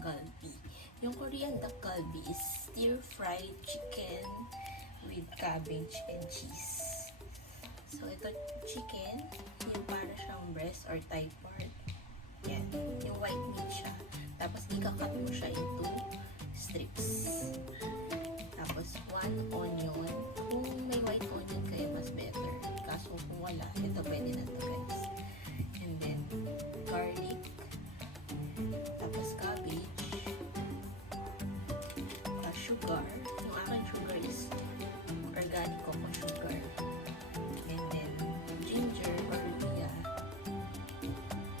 Dakgalbi. Yung Korean Dakgalbi is stir-fried chicken with cabbage and cheese. So, ito chicken, yung para siyang breast or thigh part. Yan, yung white meat siya. Tapos, ikakat mo siya into strips. Tapos, 1 onion. Kung may white onion kayo, mas better. Kaso, kung wala, ito pwede na to guys. And then, garlic. Tapos, cabbage. Sugar. Yung aking sugar is organic cocoa sugar. And then, ginger or luya.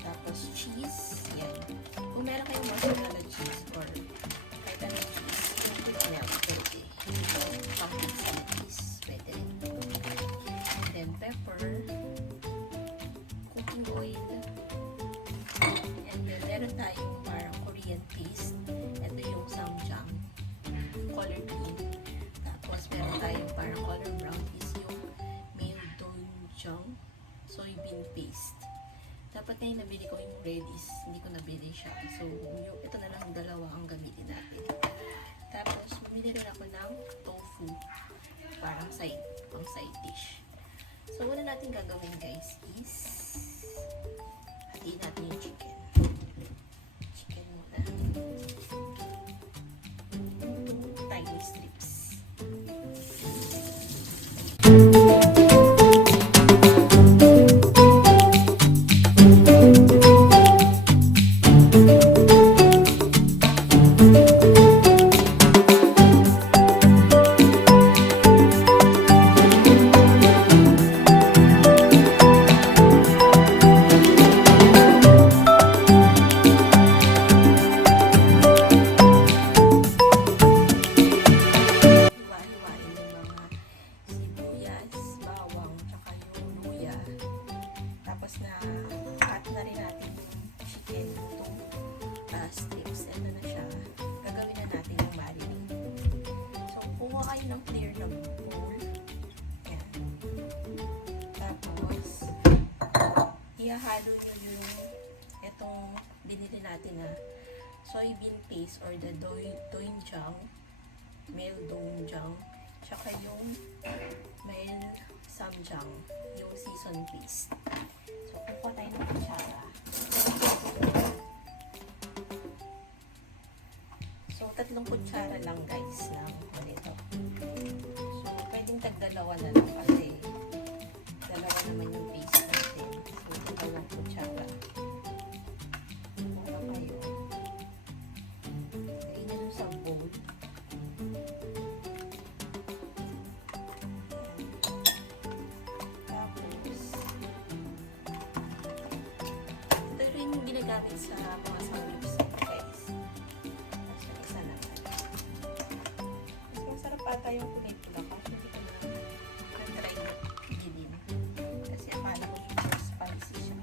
Tapos, cheese. Yan. Kung meron kayong mozzarella cheese or kahit anong cheese, put milk, pwede. Parmesan cheese, pwede rin. And then, pepper. Cooking oil. And then, meron tayong parang Korean paste. Ito yung samjang. Color green. Tapos, meron tayong parang color brown is yung doenjang soybean paste. Dapat ngayon nabili ko yung redis. Hindi ko nabili siya. So, ito na lang dalawa ang gamitin natin. Tapos, bumili rin ako ng tofu. Parang pang side dish. So, una natin gagawin guys is hatiin natin yung chicken. Chicken muna. Tiny strips. Ng clear na bowl. Yan. Tapos, ihahalo nyo yung itong binili natin na soybean paste or the doenjang, male doenjang, tsaka yung male samjang, yung season paste. So, kukuha tayo ng kutsara. So, 3 kutsara lang guys ng ganito. So, pwedeng tag-2 na lang kasi 2 naman yung paste natin. So, 2 kutsara. Muna kayo. Lagay nyo sa bowl. Tapos, ito rin yung ginagamit sa mga sandwiches. Ata yung kulay pula kasi hindi ko na try na gilin kasi akala ko yung spicy siya.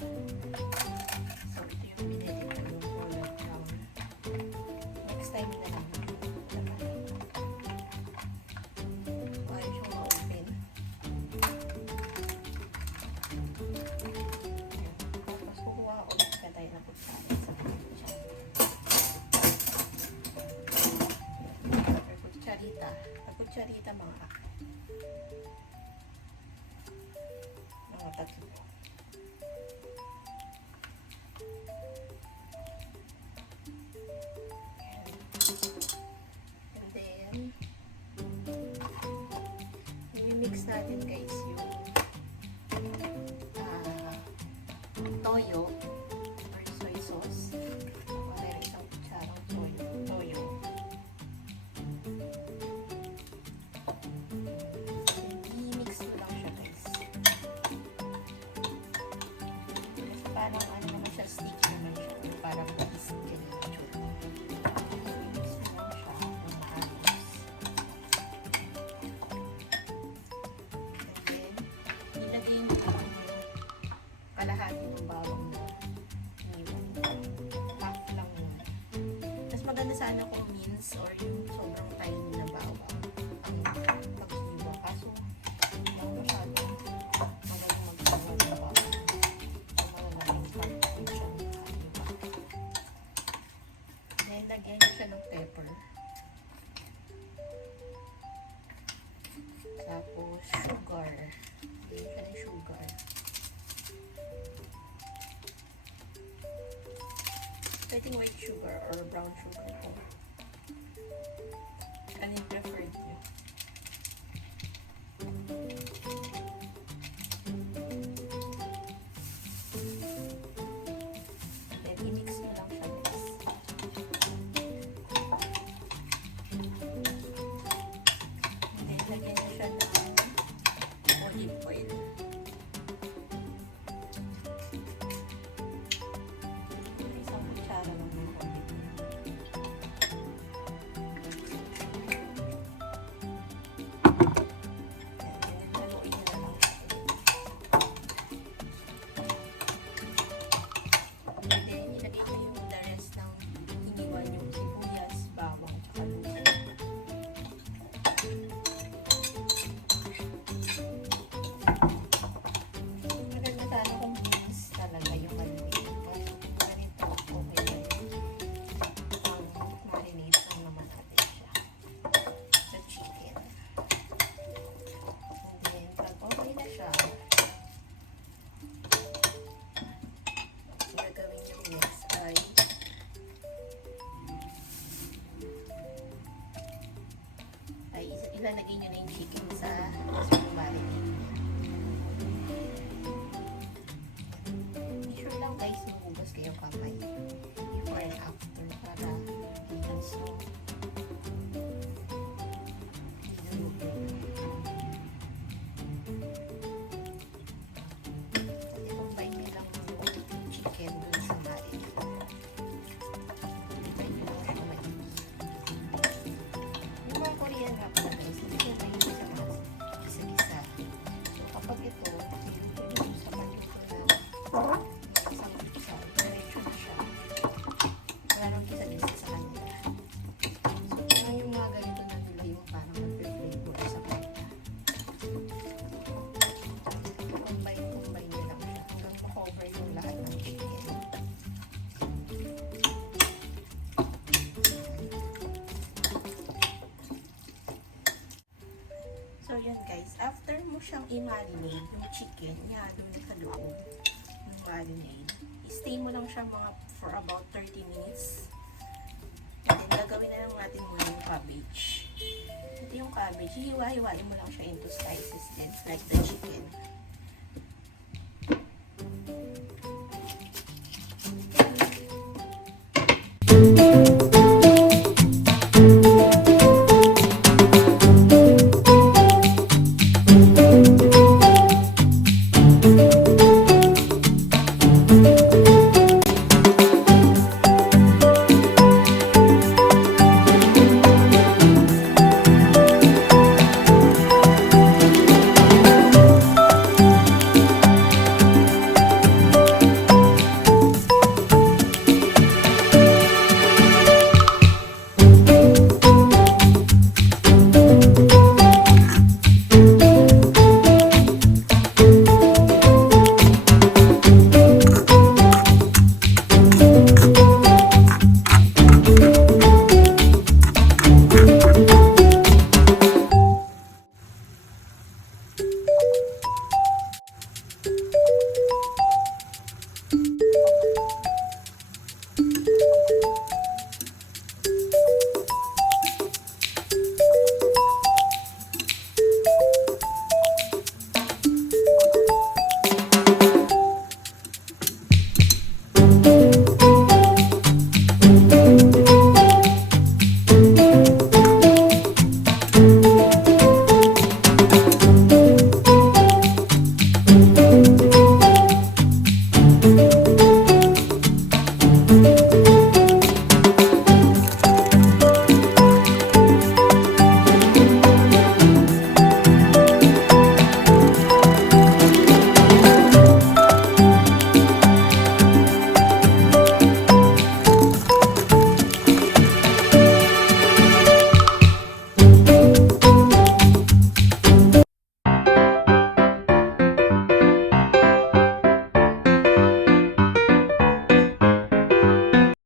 So, ito yung binili ko yung color brown. Next time na lang. Ayaw siya ma-open. Tapos kukuha ulit ka tayo na kutsara sa kutsara. Kutsarita. Kutsarita mga 3. And then i-mix natin guys yung toyo or soy sauce. Meron isang kutsarang toyo. Parang ano naman siya, stick naman siya. Parang paste ganyan na siya. I-mix mo lang siya kung maayos. And then, ilagay mo lang kalahati ng bawang mo. Half lang mo. Mas maganda sana kung mince or yung sobrang tiny na bawang ang pag-iwa. Kaso, lang masyado. Magaling mag-iwa ng bawang. Then, lagyan Pwedeng white sugar or brown sugar po. Ano yung preferred nyo? Then, i-mix nyo lang siya guys. And then, lagyan nyo siya ng olive oil. Isang kutsara lang ng olive oil. Ilalagay nyo na yung chicken sa marinade. Be sure lang guys, magugas kayo kamay before and after para hindi so i-combine nyo lang yung chicken dun sa marinade. I-combine nyo lang siya maigi. Yung mga Korean nga pala guys, kapag ito, yung sa palito na isang pizza, diretso na siya. Wala nang isa-isa sa kanila. So, kaya yung mga ganito na nila yung parang nag-flavor sa kanila. Combine nyo lang siya hanggang ma-cover yung lahat ng chicken. So, yan guys. After mo siyang i-marinate, yung chicken, ihalo na sa loob ng marinade. I-stay mo lang siya for about 30 minutes. And then, gagawin na lang natin muna yung cabbage. Ito yung cabbage. Hiwa-hiwain mo lang siya into slices din, like the chicken.